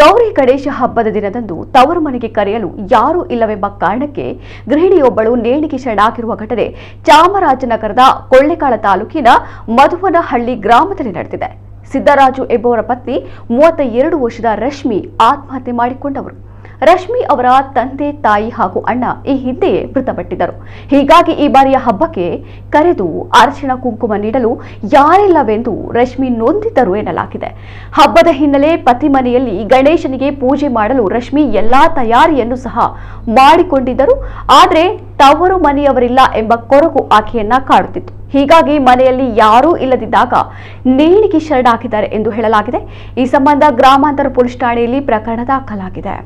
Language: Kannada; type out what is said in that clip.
ಗೌರಿ ಗಣೇಶ ಹಬ್ಬದ ದಿನದಂದು ತವರು ಮನೆಗೆ ಕರೆಯಲು ಯಾರೂ ಇಲ್ಲವೆಂಬ ಕಾರಣಕ್ಕೆ ಗೃಹಿಣಿಯೊಬ್ಬಳು ನೇಣಿಗೆ ಶರಣಾಗಿರುವ ಘಟನೆ ಚಾಮರಾಜನಗರದ ಕೊಳ್ಳೇಗಾಲ ತಾಲೂಕಿನ ಮಧುವನಹಳ್ಳಿ ಗ್ರಾಮದಲ್ಲಿ ನಡೆದಿದೆ. ಸಿದ್ದರಾಜು ಎಂಬುವರ ಪತ್ನಿ 32 ವರ್ಷದ ರಶ್ಮಿ ಆತ್ಮಹತ್ಯೆ ಮಾಡಿಕೊಂಡವರು. ರಶ್ಮಿ ಅವರ ತಂದೆ, ತಾಯಿ ಹಾಗೂ ಅಣ್ಣ ಈ ಹಿಂದೆಯೇ ಮೃತಪಟ್ಟಿದ್ದರು. ಹೀಗಾಗಿ ಈ ಬಾರಿಯ ಹಬ್ಬಕ್ಕೆ ಕರೆದು ಅರಿಶಿಣ ಕುಂಕುಮ ನೀಡಲು ಯಾರಿಲ್ಲವೆಂದು ರಶ್ಮಿ ನೊಂದಿದ್ದರು ಎನ್ನಲಾಗಿದೆ. ಹಬ್ಬದ ಹಿನ್ನೆಲೆ ಪತಿ ಮನೆಯಲ್ಲಿ ಗಣೇಶನಿಗೆ ಪೂಜೆ ಮಾಡಲು ರಶ್ಮಿ ಎಲ್ಲಾ ತಯಾರಿಯನ್ನು ಸಹ ಮಾಡಿಕೊಂಡಿದ್ದರು. ಆದರೆ ತವರು ಮನೆಯವರಿಲ್ಲ ಎಂಬ ಕೊರಗು ಆಕೆಯನ್ನ ಕಾಡುತ್ತಿತ್ತು. ಹೀಗಾಗಿ ಮನೆಯಲ್ಲಿ ಯಾರೂ ಇಲ್ಲದಿದ್ದಾಗ ನೇಣಿಗೆ ಶರಣಾಗಿದ್ದಾರೆ ಎಂದು ಹೇಳಲಾಗಿದೆ. ಈ ಸಂಬಂಧ ಗ್ರಾಮಾಂತರ ಪೊಲೀಸ್ ಠಾಣೆಯಲ್ಲಿ ಪ್ರಕರಣ ದಾಖಲಾಗಿದೆ.